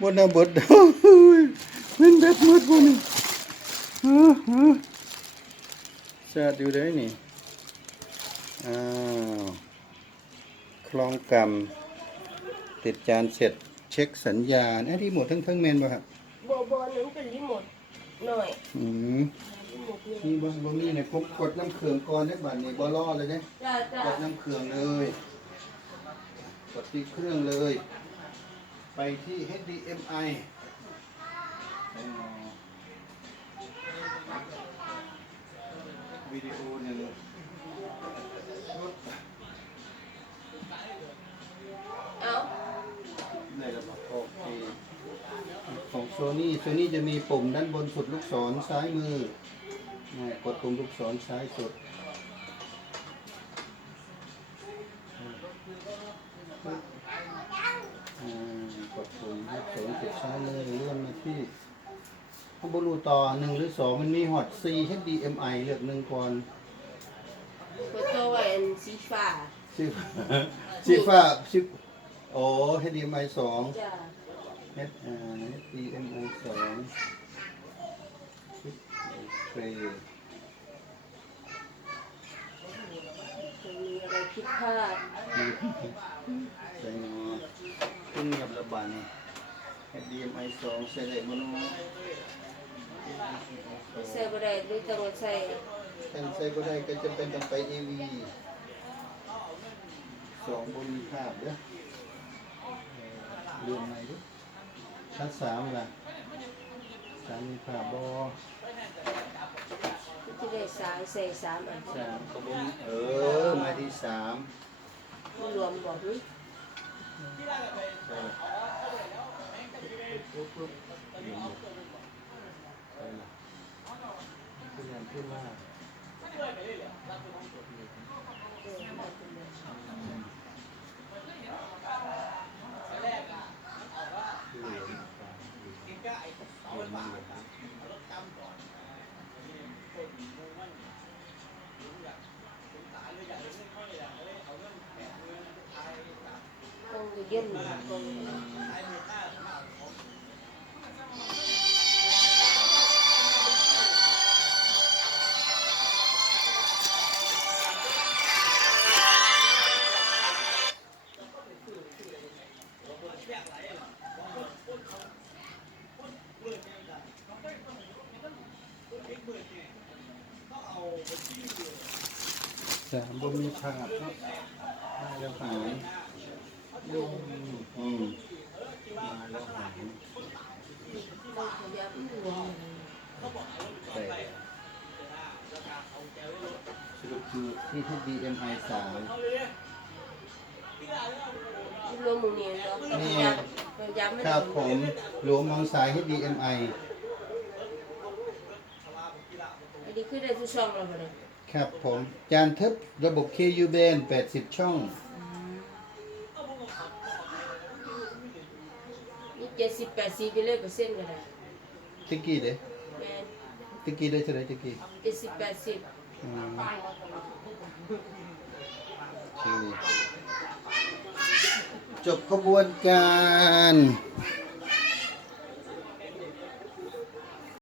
บนน่ะบดมันแบบหมดบ่นี่เออเออสาดอยู่ได้นี่ อ้าวคลองกรรมติดจานเสร็จเช็คสัญญาณไอ้ที่หมดทั้งทั้งแมนบ่ครับบอบอนั้นเป็นรีโมทหน่อย อืมรีโมทเนี่ยนี่บ่บ่มีเนี่ยผมกดน้ำเคืองก่อนได้บัดนี้บ่รอเลยเด้จ้าจ้ากดน้ำเคืองเลย กดที่เครื่องเลย ไปที่ HDMI วิดีโอหนึ่งเอาในระบบโอเคของโซนี่โซนี่จะมีปุ่มด้านบนสุดลูกศรซ้ายมือนะกดปุ่มลูกศรซ้ายสุดอ่ากดปุ่มลูกศ รสุดซ้ายมือเลื่อนมาที่ข้างบนรูต่อหนึ่งหรือสองมันมีฮอต C HDMI เลือกหนึ่งก่อนเปิดตัวไว้อันสีฟ้าสิบสิบฟ้าสิบโอ้ HDMI สองจ้า H อ่า HDMI สองโอเคจะมีอะไรผิดพลาด ใส่งอขึ้นกับระบัน HDMI สองใส่ได้บนใส่บ่ได้หรือต้องใส่ท่านใส่ก็ได้ก็จะเป็นต้องไป AV สองบนมีภาพเด้อเรื่องไหนดิชั้นสามล่ะสามมีภาพบอที่ได้สายใส่สามอันสามกระบนเออมาที่สามรวมบอกหรือใช่ ปุ๊บปุ๊บเดี๋ยวหมดใช่ล่ะขึ้นยันขึ้นมา คงจะเย็นคง สามบนมีภาพเนาะมาแล้วหาย อืมอืมมาแล้วหายต้องขยับรวมแต่สรุปคือที่ที่ DMI สาม มหมู่นี้เนาะต้องขยับขยับไม่ครับผถึงมหลวมมองสายให้ DMI อันนี้คือได้ทุกช่องแล้วบ่เนี่ยครับผม จานทึบระบบ KU band 80 ช่อง นี่เจ็ดสิบแปดสิบไปเลยเปอร์เซ็นต์ก็ได้ตะกี้เด้แม่นตะกี้ได้เท่าไหรตะกี้เจ็ดสิบแปดสิบ อืมโอเค จบขบวนการ